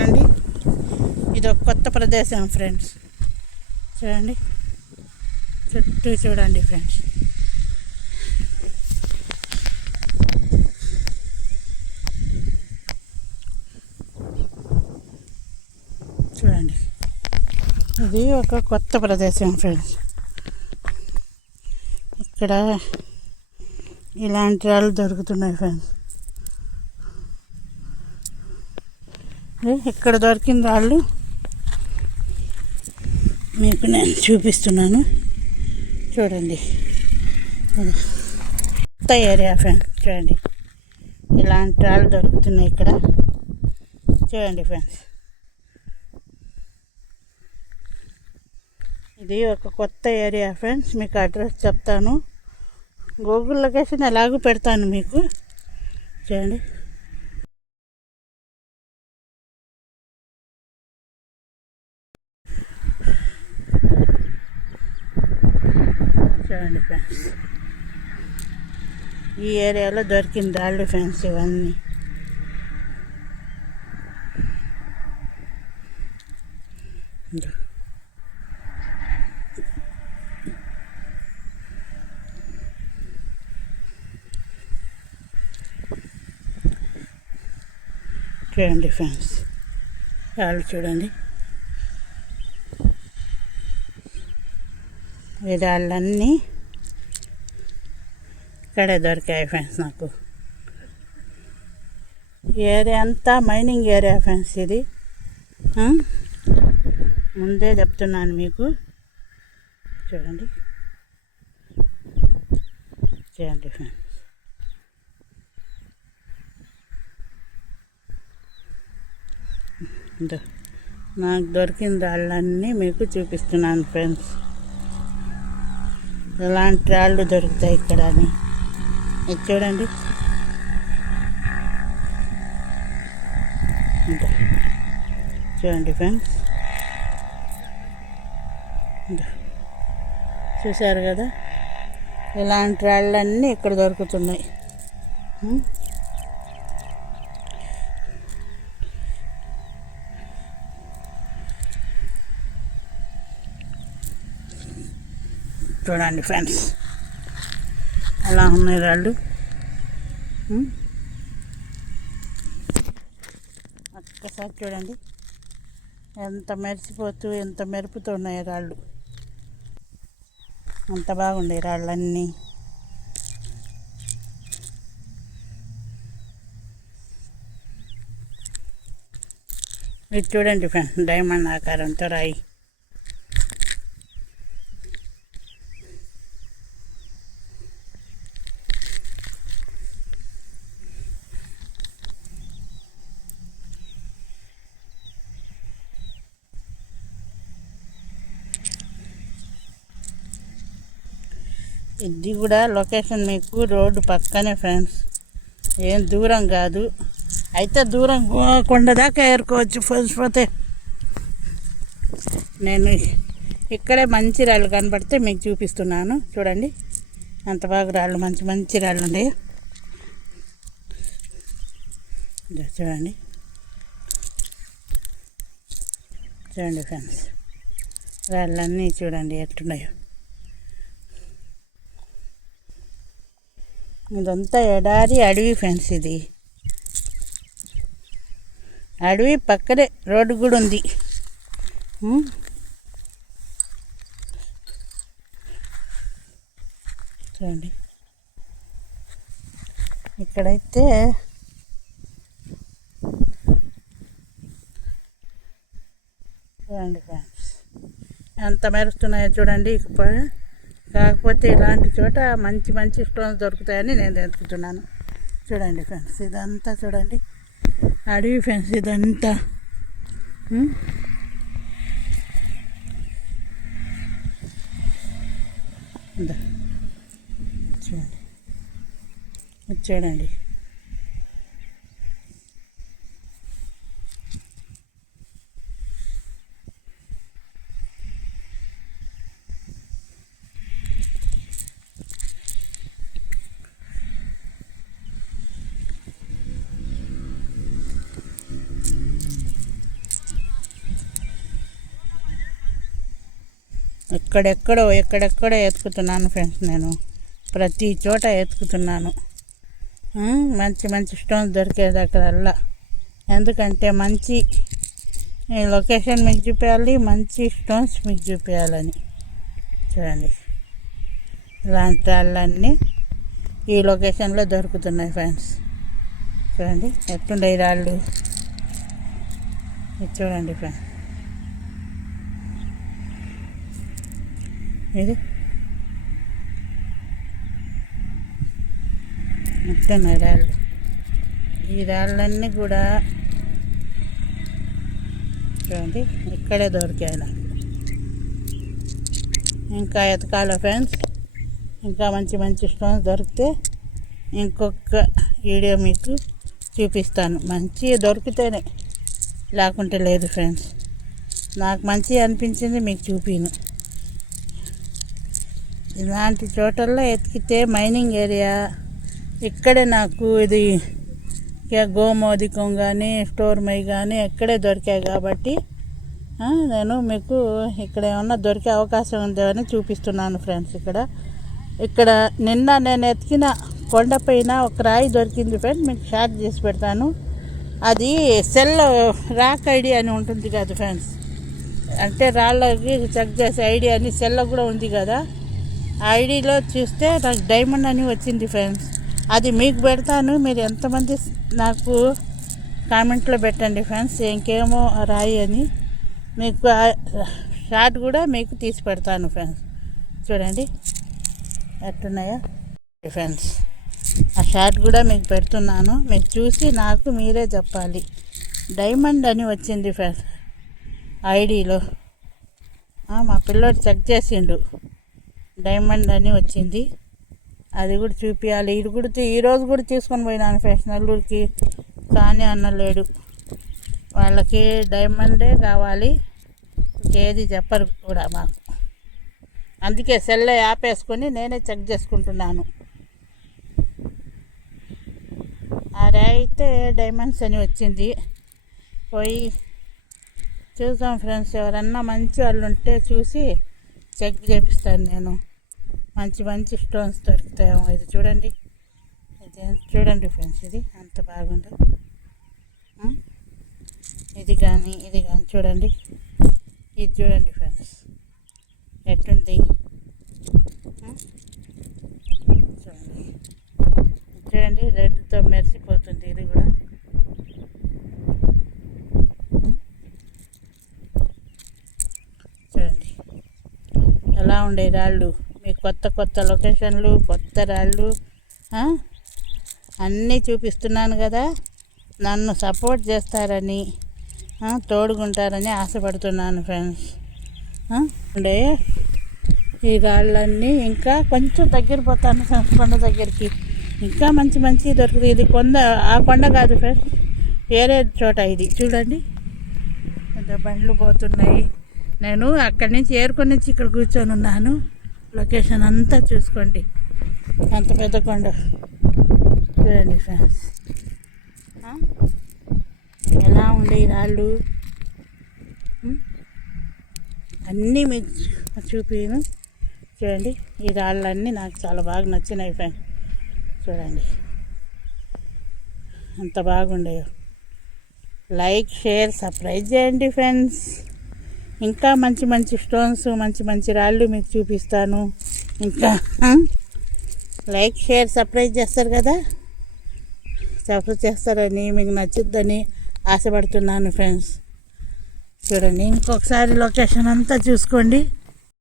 చూడండి, ఇది ఒక కొత్త ప్రదేశం ఫ్రెండ్స్. చూడండి చుట్టూ చూడండి ఫ్రెండ్స్. చూడండి, ఇది ఒక కొత్త ప్రదేశం ఫ్రెండ్స్. ఇక్కడ ఇలాంటి రాళ్ళు దొరుకుతున్నాయి ఫ్రెండ్స్. ఇక్కడ దొరికిన రాళ్ళు మీకు నేను చూపిస్తున్నాను. చూడండి, కొత్త ఏరియా ఫ్రెండ్స్. చూడండి, ఇలాంటి రాళ్ళు దొరుకుతున్నాయి ఇక్కడ. చూడండి ఫ్రెండ్స్, ఇది ఒక కొత్త ఏరియా ఫ్రెండ్స్. మీకు అడ్రస్ చెప్తాను, గూగుల్ లొకేషన్ ఎలాగూ పెడతాను మీకు. చూడండి, చూడండి ఫ్రెండ్స్, ఈ ఏరియాలో దొరికిన రాళ్ళు ఫ్రెండ్స్ ఇవన్నీ. చూడండి ఫ్రెండ్స్, రాళ్ళు చూడండి. ఈ రాళ్ళన్నీ ఇక్కడే దొరికాయి ఫ్రెండ్స్ నాకు. ఏరియా అంతా మైనింగ్ ఏరియా ఫ్రెండ్స్. ఇది ముందే చెప్తున్నాను మీకు. చూడండి, చూడండి ఫ్రెండ్స్, నాకు దొరికిన రాళ్ళన్నీ మీకు చూపిస్తున్నాను ఫ్రెండ్స్. ఎలాంటి రాళ్ళు దొరుకుతాయి ఇక్కడ అని. ఇది చూడండి, చూడండి ఫ్రెండ్స్, చూశారు కదా, ఇలాంటి రాళ్ళన్నీ ఇక్కడ దొరుకుతున్నాయి. చూడండి ఫ్రెండ్స్, ఎలా ఉన్నాయి రాళ్ళు. ఒక్కసారి చూడండి, ఎంత మెరిసిపోతూ ఎంత మెరుపుతూ ఉన్నాయి రాళ్ళు. అంత బాగుండే రాళ్ళన్నీ. ఇది చూడండి ఫ్రెండ్స్, డైమండ్ ఆకారంతో రాయి. ఇది కూడా లొకేషన్ మీకు రోడ్డు పక్కనే ఫ్రెండ్స్, ఏం దూరం కాదు. అయితే దూరం కొండ దాకా ఏరుకోవచ్చు ఫ్రెండ్స్. పోతే నేను ఇక్కడే మంచి రాళ్ళు కనబడితే మీకు చూపిస్తున్నాను. చూడండి, అంత బాగా రాళ్ళు, మంచి మంచి రాళ్ళు ఉన్నాయి. చూడండి, చూడండి ఫ్రెండ్స్, రాళ్ళన్నీ చూడండి ఎట్టున్నాయో. ఇదంతా ఎడారి అడవి ఫ్రెండ్స్. ఇది అడవి పక్కనే రోడ్డు కూడా ఉంది. చూడండి, ఇక్కడైతే చూడండి ఫ్రెండ్స్, ఎంత మెరుస్తున్నాయో చూడండి. కాకపోతే ఇలాంటి చోట మంచి మంచి స్టోన్స్ దొరుకుతాయని నేను వెతుకుతున్నాను. చూడండి ఫ్రెండ్స్, ఇదంతా చూడండి అడవి ఫ్రెండ్స్. ఇదంతా చూడండి, చూడండి. ఎక్కడెక్కడో ఎత్తుకుతున్నాను ఫ్రెండ్స్. నేను ప్రతి చోట ఎత్తుకుతున్నాను. మంచి మంచి స్టోన్స్ దొరికేదక్కడల్లా. ఎందుకంటే మంచి లొకేషన్ మీకు చూపించాలి, మంచి స్టోన్స్ మీకు చూపించాలని. చూడండి, ఇలాంటి రాళ్ళన్నీ ఈ లొకేషన్లో దొరుకుతున్నాయి ఫ్రెండ్స్. చూడండి ఎట్లుండే రాళ్ళు, ఇది చూడండి ఫ్రెండ్స్. ఇది ఎట్లున్నాయి రాళ్ళు. ఈ రాళ్ళన్నీ కూడా చూడండి ఇక్కడే దొరికాయి నాకు. ఇంకా ఎతకాలి ఫ్రెండ్స్. ఇంకా మంచి మంచి స్టోన్స్ దొరికితే ఇంకొక వీడియో మీకు చూపిస్తాను. మంచిగా దొరికితేనే, లేకుంటే లేదు ఫ్రెండ్స్. నాకు మంచిగా అనిపించింది మీకు చూపిను. ఇలాంటి చోటల్లో ఎతికితే మైనింగ్ ఏరియా ఇక్కడే నాకు ఇది గోమోదికం కానీ స్టోర్ మై కానీ ఇక్కడే దొరికాయి కాబట్టి నేను మీకు ఇక్కడ ఏమన్నా దొరికే అవకాశం ఉందేమని చూపిస్తున్నాను ఫ్రెండ్స్. ఇక్కడ నిన్న నేను ఎతికిన కొండపైన ఒక రాయి దొరికింది ఫ్రెండ్స్. మీకు షార్ట్ చేసి పెడతాను. అది సెల్ రాక్ ఐడి అని ఉంటుంది కదా ఫ్రెండ్స్. అంటే రాళ్ళకి చెక్ చేసే ఐడి అని సెల్లో కూడా ఉంది కదా. ఆ ఐడిలో చూస్తే నాకు డైమండ్ అని వచ్చింది ఫ్రెండ్స్. అది మీకు పెడతాను. మీరు ఎంతమంది నాకు కామెంట్లో పెట్టండి ఫ్రెండ్స్. ఇంకేమో రాయి అని మీకు షార్ట్ కూడా మీకు తీసి పెడతాను ఫ్రెండ్స్. చూడండి ఎట్టున్నాయా ఫ్రెండ్స్. ఆ షార్ట్ కూడా మీకు పెడుతున్నాను. మీకు చూసి నాకు మీరే చెప్పాలి. డైమండ్ అని వచ్చింది ఫ్రెండ్స్ ఐడిలో. మా పిల్లోడు చెక్ చేసిండు, డైమండ్ అని వచ్చింది. అది కూడా చూపించాలి. ఇది కూడా ఈరోజు కూడా తీసుకొని పోయినాను ఫ్రెండ్స్ నెల్లూరుకి. కానీ అన్నలేడు, వాళ్ళకి డైమండే కావాలి, ఇంకేది చెప్పరు కూడా మాకు. అందుకే సెల్లో యాప్ వేసుకొని నేనే చెక్ చేసుకుంటున్నాను. అదే అయితే డైమండ్స్ అని వచ్చింది. పోయి చూద్దాం ఫ్రెండ్స్. ఎవరన్నా మంచి వాళ్ళు ఉంటే చూసి చెక్ చేపిస్తాను నేను. మంచి మంచి స్టోన్స్ దొరుకుతాయేమో. ఇది చూడండి, ఇది చూడండి ఫ్రెండ్స్. ఇది అంత బాగుంది. ఇది కానీ చూడండి. ఇది చూడండి ఫ్రెండ్స్ ఎట్లుంది. చూడండి రెడ్తో మెరిసిపోతుంది. ఇది కూడా చూడండి ఎలా ఉండే రాళ్ళు. మీ కొత్త లొకేషన్లు, కొత్త రాళ్ళు అన్నీ చూపిస్తున్నాను కదా. నన్ను సపోర్ట్ చేస్తారని, తోడుకుంటారని ఆశపడుతున్నాను ఫ్రెండ్స్. ఉండే ఈ రాళ్ళన్నీ ఇంకా కొంచెం దగ్గర పోతాను ఫ్రెండ్స్. కొండ దగ్గరికి ఇంకా మంచి మంచి దొరుకుతుంది. ఇది ఆ కొండ కాదు ఫ్రెండ్స్, వేరే చోట. ఇది చూడండి పెద్ద బండ్లు పోతున్నాయి. నేను అక్కడి నుంచి ఏరుకొని వచ్చి ఇక్కడ కూర్చొని ఉన్నాను. లొకేషన్ అంతా చూసుకోండి. అంత పెద్ద కొండ చూడండి ఫ్రెండ్స్. ఎలా ఉండే ఈ రాళ్ళు అన్నీ మీకు చూపిను. చూడండి ఈ రాళ్ళన్నీ నాకు చాలా బాగా నచ్చినాయి ఫ్రెండ్స్. చూడండి అంత బాగుండేయో. లైక్, షేర్, సబ్స్క్రైబ్ చేయండి ఫ్రెండ్స్. ఇంకా మంచి మంచి స్టోన్స్, మంచి మంచి రాళ్ళు మీకు చూపిస్తాను. ఇంకా లైక్, షేర్, సబ్స్క్రైబ్ చేస్తారు కదా. సబ్స్క్రైబ్ చేస్తారని, మీకు నచ్చుద్దని ఆశపడుతున్నాను ఫ్రెండ్స్. చూడండి ఇంకొకసారి లొకేషన్ అంతా చూసుకోండి.